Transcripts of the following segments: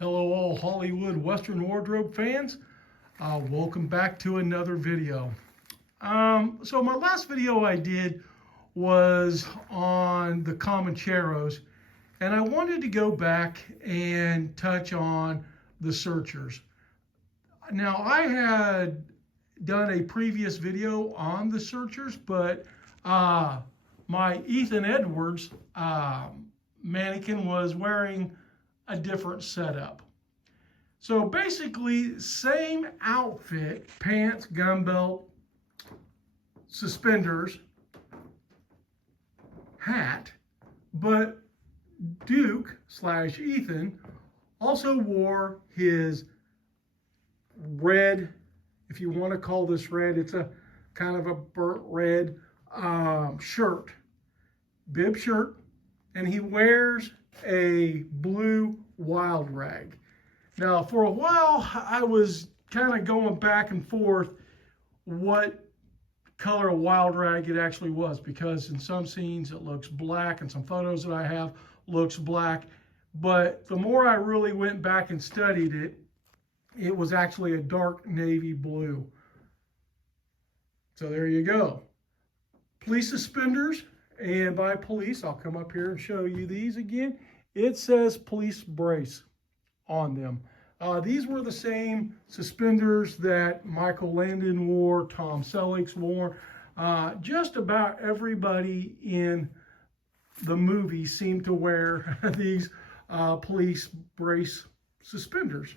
Hello all Hollywood Western Wardrobe fans. Welcome back to another video. So my last video I did was on the Comancheros, and I wanted to go back and touch on the Searchers. Now I had done a previous video on the Searchers, but my Ethan Edwards mannequin was wearing a different setup. So basically, same outfit, pants, gun belt, suspenders, hat, but Duke / Ethan also wore his red, if you want to call this red, it's a kind of a burnt red shirt, bib shirt, and he wears a blue wild rag. Now, for a while, I was kind of going back and forth what color of wild rag it actually was, because in some scenes it looks black and some photos that I have looks black. But the more I really went back and studied it, it was actually a dark navy blue. So there you go. Police suspenders. And by police, I'll come up here and show you these again. It says police brace on them. These were the same suspenders that Michael Landon wore, Tom Selleck wore. Just about everybody in the movie seemed to wear these police brace suspenders.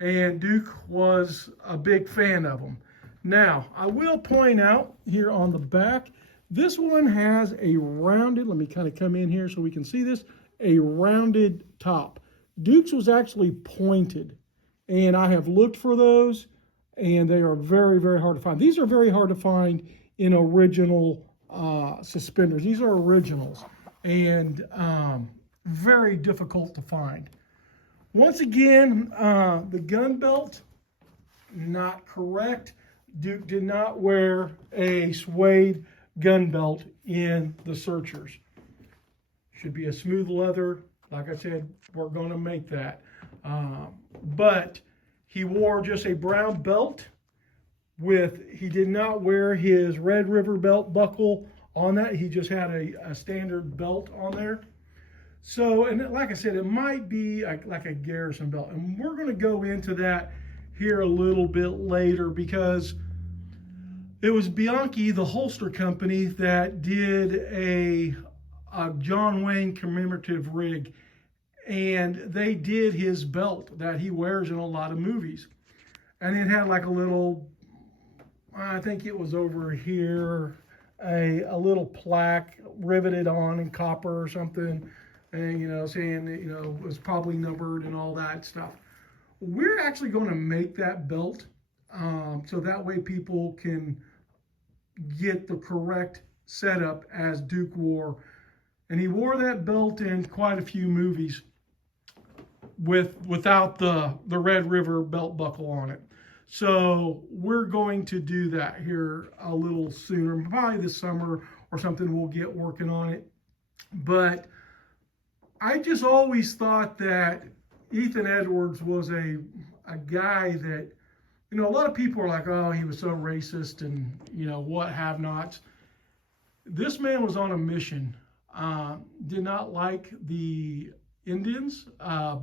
And Duke was a big fan of them. Now, I will point out here on the back, this one has a rounded, let me kind of come in here so we can see this, a rounded top. Duke's was actually pointed, and I have looked for those, and they are very, very hard to find. These are very hard to find in original suspenders. These are originals, and very difficult to find. Once again, the gun belt, not correct. Duke did not wear a suede gun belt in the Searchers. Should be a smooth leather. Like I said, we're going to make that. But he wore just a brown belt he did not wear his Red River belt buckle on that. He just had a standard belt on there. So, and like I said, it might be like a Garrison belt. And we're going to go into that here a little bit later, because it was Bianchi, the holster company, that did a John Wayne commemorative rig, and they did his belt that he wears in a lot of movies. And it had like a little, I think it was over here, a little plaque riveted on in copper or something, and saying that it was probably numbered and all that stuff. We're actually going to make that belt so that way people can get the correct setup as Duke wore. And he wore that belt in quite a few movies without the Red River belt buckle on it. So we're going to do that here a little sooner, probably this summer or something. We'll get working on it. But I just always thought that Ethan Edwards was a guy that, a lot of people are like, oh, he was so racist and, what have nots. This man was on a mission. Did not like the Indians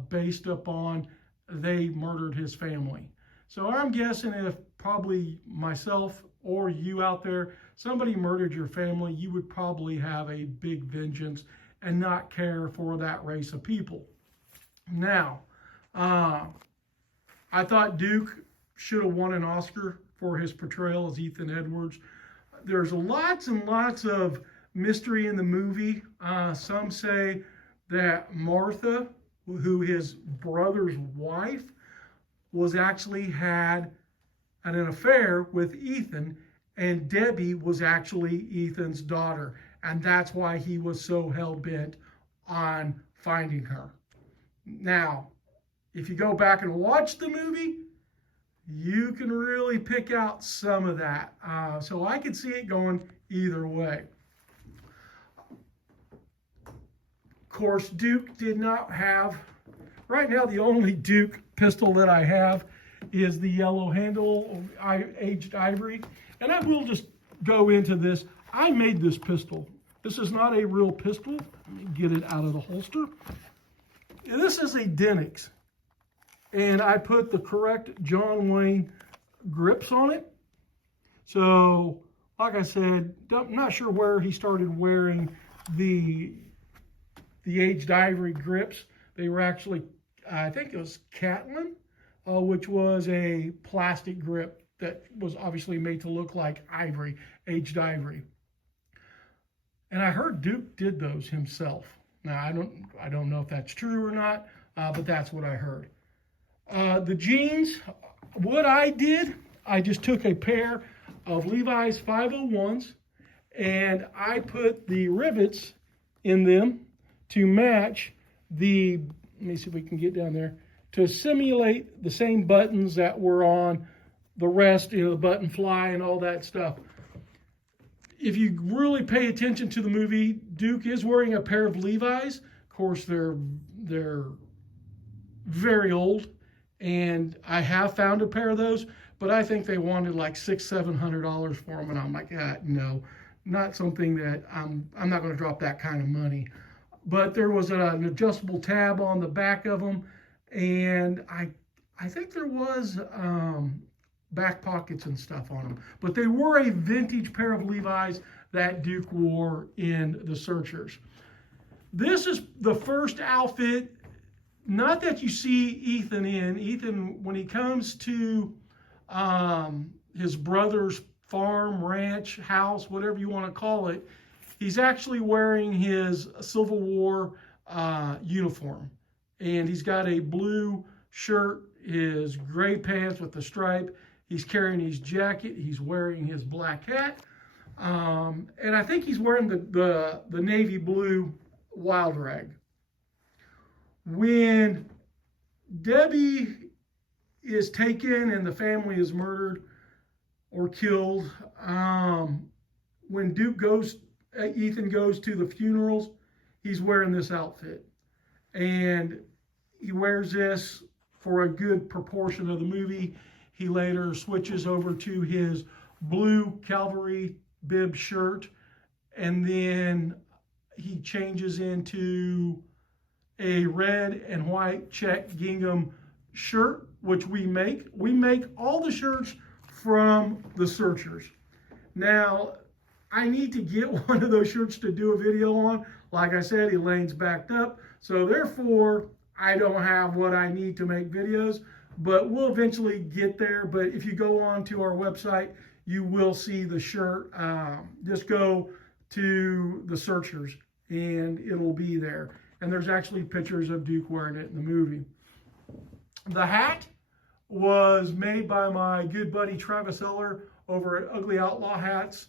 based upon they murdered his family. So I'm guessing if probably myself or you out there, somebody murdered your family, you would probably have a big vengeance and not care for that race of people. Now, I thought Duke should have won an Oscar for his portrayal as Ethan Edwards. There's lots and lots of mystery in the movie. Some say that Martha, who his brother's wife, was actually had an affair with Ethan, and Debbie was actually Ethan's daughter. And that's why he was so hell-bent on finding her. Now, if you go back and watch the movie, you can really pick out some of that. So I could see it going either way. Of course, Duke did not have right now the only Duke pistol that I have is the yellow handle aged ivory. And I will just go into this. I made this pistol. This is not a real pistol. Let me get it out of the holster. This is a Denix. And I put the correct John Wayne grips on it. So, like I said, I'm not sure where he started wearing the aged ivory grips. They were actually, I think it was Catlin, which was a plastic grip that was obviously made to look like ivory, aged ivory. And I heard Duke did those himself. Now, I don't know if that's true or not, but that's what I heard. The jeans, what I did, I just took a pair of Levi's 501s and I put the rivets in them to match the, let me see if we can get down there, to simulate the same buttons that were on the rest, you know, the button fly and all that stuff. If you really pay attention to the movie, Duke is wearing a pair of Levi's. Of course, they're very old, and I have found a pair of those, but I think they wanted like $600-700 for them, and I'm like, no, not something that I'm not going to drop that kind of money. But there was an adjustable tab on the back of them, and I think there was back pockets and stuff on them. But they were a vintage pair of Levi's that Duke wore in The Searchers. This is the first outfit, not that you see Ethan in. Ethan, when he comes to his brother's farm, ranch, house, whatever you want to call it, he's actually wearing his Civil War uniform. And he's got a blue shirt, his gray pants with the stripe. He's carrying his jacket. He's wearing his black hat. And I think he's wearing the navy blue wild rag. When Debbie is taken and the family is murdered or killed, when Ethan goes to the funerals, he's wearing this outfit. And he wears this for a good proportion of the movie. He later switches over to his blue cavalry bib shirt, and then he changes into a red and white check gingham shirt, which we make. We make all the shirts from The Searchers. Now, I need to get one of those shirts to do a video on. Like I said, Elaine's backed up, so therefore I don't have what I need to make videos, but we'll eventually get there. But if you go on to our website, you will see the shirt. Just go to The Searchers and it'll be there. And there's actually pictures of Duke wearing it in the movie. The hat was made by my good buddy Travis Eller over at Ugly Outlaw Hats.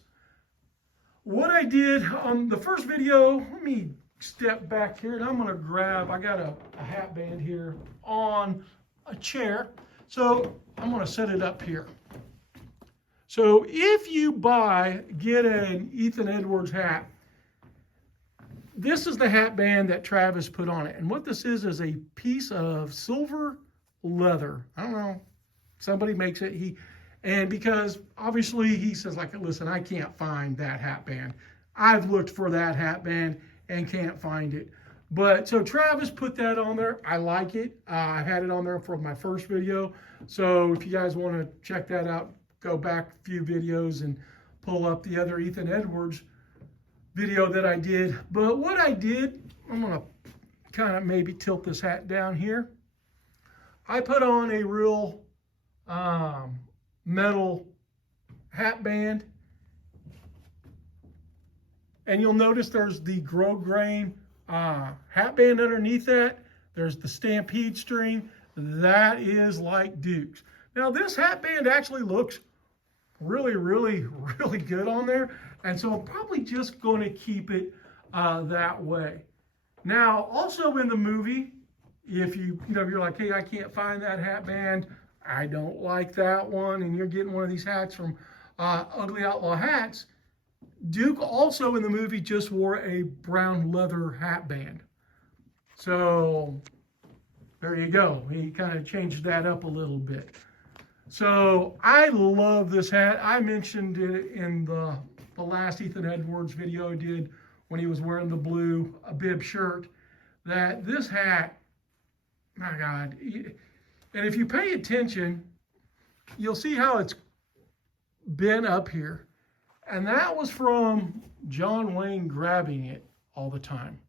What I did on the first video, let me step back here and I'm going to grab, I got a hat band here on a chair. So I'm going to set it up here. So if you get an Ethan Edwards hat, this is the hat band that Travis put on it. And what this is a piece of silver leather. I don't know, somebody makes it. And because obviously he says, like, listen, I can't find that hat band. I've looked for that hat band and can't find it. But so Travis put that on there. I like it. I had it on there for my first video. So if you guys want to check that out, go back a few videos and pull up the other Ethan Edwards video that I did. But what I did, I'm going to kind of maybe tilt this hat down here. I put on a real metal hat band. And you'll notice there's the grosgrain hat band underneath that. There's the Stampede string. That is like Duke's. Now this hat band actually looks really, really, really good on there. And so I'm probably just going to keep it that way. Now, also in the movie, if you're like, hey, I can't find that hat band, I don't like that one, and you're getting one of these hats from Ugly Outlaw Hats, Duke also in the movie just wore a brown leather hat band. So There you go. He kind of changed that up a little bit. So I love this hat. I mentioned it in the last Ethan Edwards video I did when he was wearing the blue bib shirt, that this hat, my God, and if you pay attention, you'll see how it's been up here. And that was from John Wayne grabbing it all the time.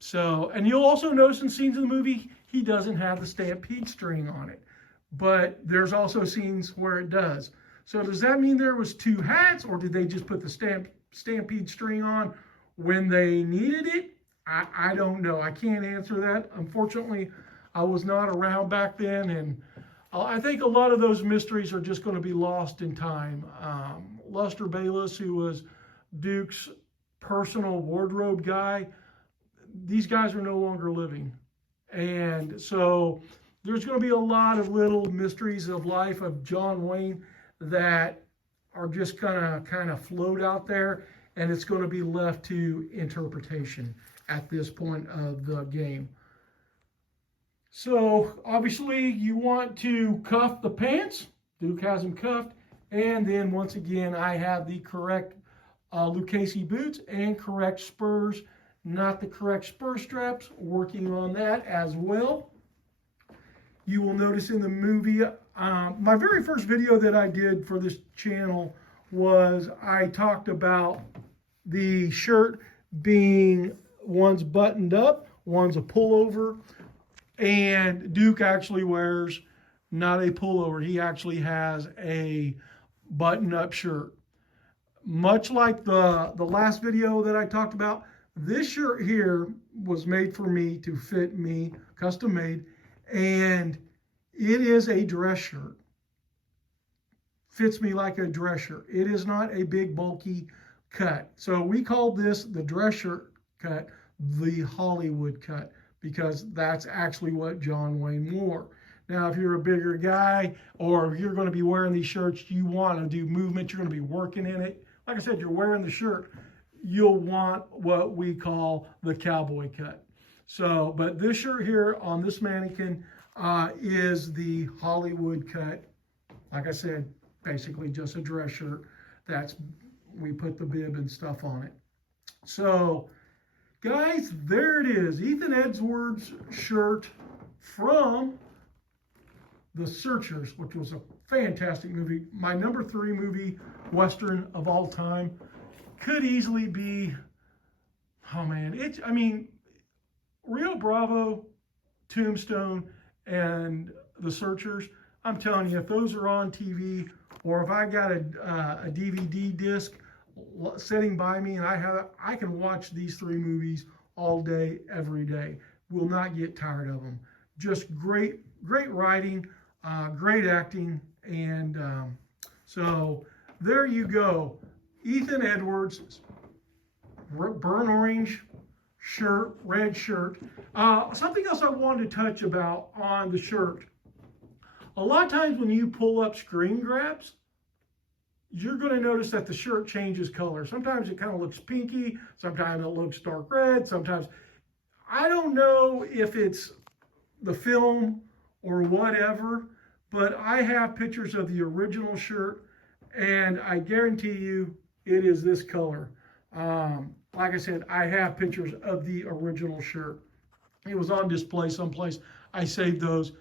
So, and you'll also notice in scenes in the movie, he doesn't have the Stampede string on it. But there's also scenes where it does. So does that mean there was two hats, or did they just put the Stampede string on when they needed it? I don't know. I can't answer that. Unfortunately, I was not around back then, and I think a lot of those mysteries are just going to be lost in time. Luster Bayless, who was Duke's personal wardrobe guy, these guys are no longer living. And so there's going to be a lot of little mysteries of life of John Wayne that are just going to kind of float out there, and it's going to be left to interpretation at this point of the game. So obviously you want to cuff the pants. Duke has them cuffed. And then once again, I have the correct Lucchese boots and correct spurs, not the correct spur straps, working on that as well. You will notice in the movie, my very first video that I did for this channel was I talked about the shirt being one's buttoned up, one's a pullover, and Duke actually wears not a pullover. He actually has a button-up shirt. Much like the last video that I talked about, this shirt here was made for me to fit me, custom made, and it is a dress shirt. Fits me like a dress shirt. It is not a big bulky cut. So we called this the dress shirt cut, the Hollywood cut, because that's actually what John Wayne wore. Now, if you're a bigger guy, or if you're going to be wearing these shirts, you want to do movement, you're going to be working in it. Like I said, you're wearing the shirt, you'll want what we call the cowboy cut. So, but this shirt here on this mannequin is the Hollywood cut. Like I said, basically just a dress shirt. We put the bib and stuff on it. So, guys, there it is. Ethan Edwards' shirt from The Searchers, which was a fantastic movie. My number 3 movie, Western of all time. Could easily be, oh man, I mean, Rio Bravo, Tombstone, and The Searchers, I'm telling you, if those are on TV, or if I got a DVD disc sitting by me and I can watch these 3 movies all day, every day. Will not get tired of them. Just great writing, great acting, and so there you go. Ethan Edwards, burnt orange shirt, red shirt. Something else I wanted to touch about on the shirt. A lot of times when you pull up screen grabs, you're going to notice that the shirt changes color. Sometimes it kind of looks pinky, sometimes it looks dark red, sometimes, I don't know if it's the film or whatever, but I have pictures of the original shirt, and I guarantee you it is this color. Like I said, I have pictures of the original shirt. It was on display someplace. I saved those.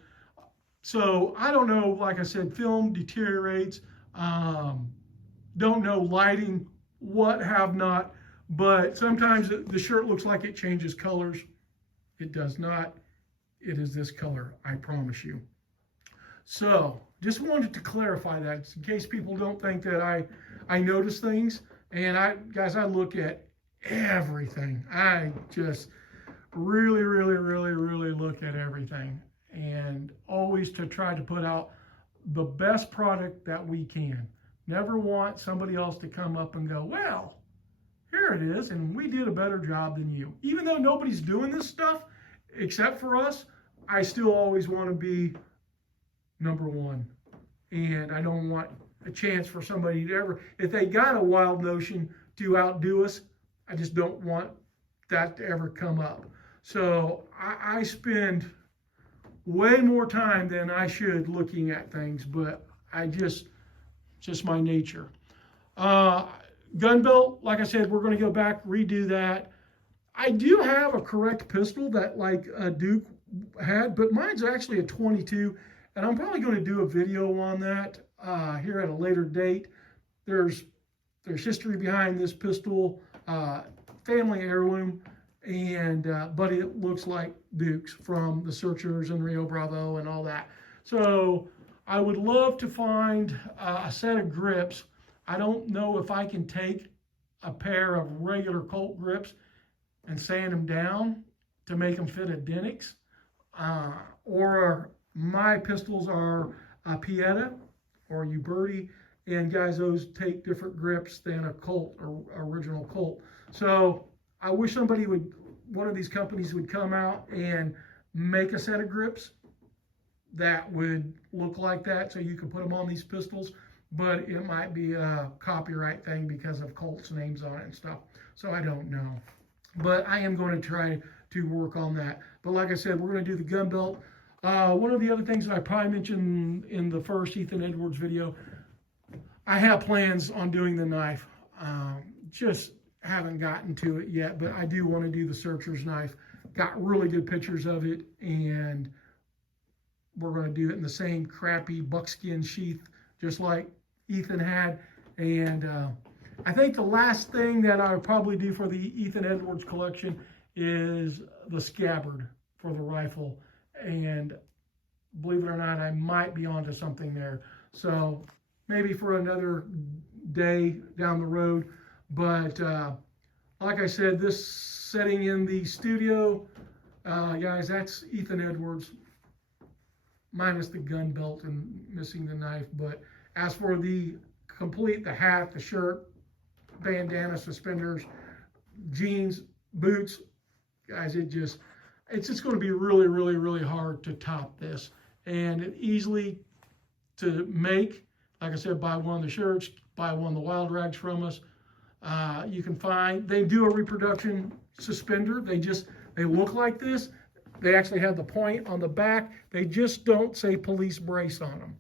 So I don't know, like I said, film deteriorates. Don't know lighting, what have not, but sometimes the shirt looks like it changes colors. It does not. It is this color, I promise you. So just wanted to clarify that in case people don't think that I notice things. And guys, I look at everything. I just really look at everything, and always to try to put out the best product that we can. Never want somebody else to come up and go, well, here it is, and we did a better job than you. Even though nobody's doing this stuff except for us, I still always want to be number one. And I don't want a chance for somebody to ever, if they got a wild notion to outdo us, I just don't want that to ever come up. So I spend way more time than I should looking at things, but just my nature. Gun belt, like I said, we're going to go back, redo that. I do have a correct pistol that like Duke had, but mine's actually a 22, and I'm probably going to do a video on that here at a later date. There's history behind this pistol, family heirloom, and but it looks like Duke's from the Searchers and Rio Bravo and all that. So I would love to find a set of grips. I don't know if I can take a pair of regular Colt grips and sand them down to make them fit a Denix, or my pistols are a Pieta or Uberti, and guys, those take different grips than a Colt or original Colt. So I wish somebody would, one of these companies would come out and make a set of grips that would look like that so you could put them on these pistols, but it might be a copyright thing because of Colt's names on it and stuff. So I don't know, but I am going to try to work on that. But like I said, we're going to do the gun belt. One of the other things that I probably mentioned in the first Ethan Edwards video, I have plans on doing the knife. Just haven't gotten to it yet, but I do want to do the Searcher's knife. Got really good pictures of it, and we're going to do it in the same crappy buckskin sheath, just like Ethan had. And I think the last thing that I'll probably do for the Ethan Edwards collection is the scabbard for the rifle. And believe it or not, I might be onto something there. So maybe for another day down the road. But like I said, this setting in the studio, guys, that's Ethan Edwards, minus the gun belt and missing the knife. But as for the complete, the hat, the shirt, bandana, suspenders, jeans, boots, guys, it's just going to be really, really, really hard to top this. And it easily to make. Like I said, buy one of the shirts, buy one of the Wild Rags from us. You can find, they do a reproduction suspender. They look like this. They actually have the point on the back. They just don't say police brace on them.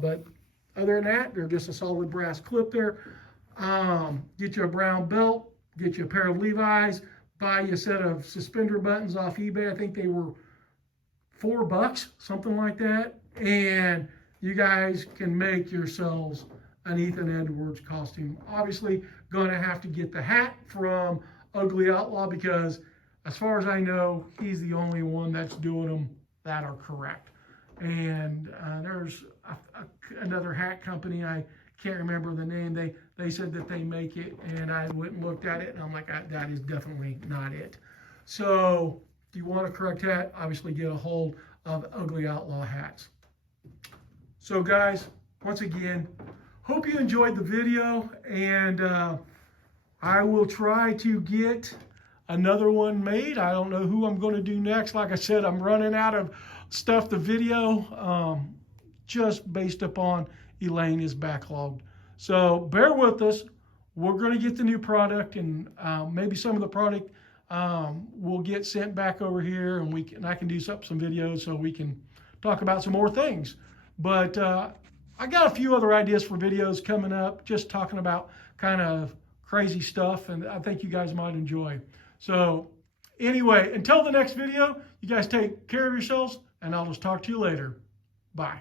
But other than that, they're just a solid brass clip there. Get you a brown belt, get you a pair of Levi's, buy you a set of suspender buttons off eBay. I think they were $4, something like that. And you guys can make yourselves an Ethan Edwards costume. Obviously, gonna have to get the hat from Ugly Outlaw, because as far as I know, he's the only one that's doing them that are correct. And there's another hat company, I can't remember the name. They said that they make it, and I went and looked at it, and I'm like, that is definitely not it. So if you want a correct hat, obviously get a hold of Ugly Outlaw hats. So guys, once again, hope you enjoyed the video, and I will try to get another one made. I don't know who I'm going to do next. Like I said, I'm running out of stuff to video, just based upon Elaine is backlogged. So bear with us. We're going to get the new product, and maybe some of the product will get sent back over here, and I can do some videos so we can talk about some more things. But I got a few other ideas for videos coming up, just talking about kind of crazy stuff, and I think you guys might enjoy. So anyway, until the next video, you guys take care of yourselves, and I'll just talk to you later. Bye.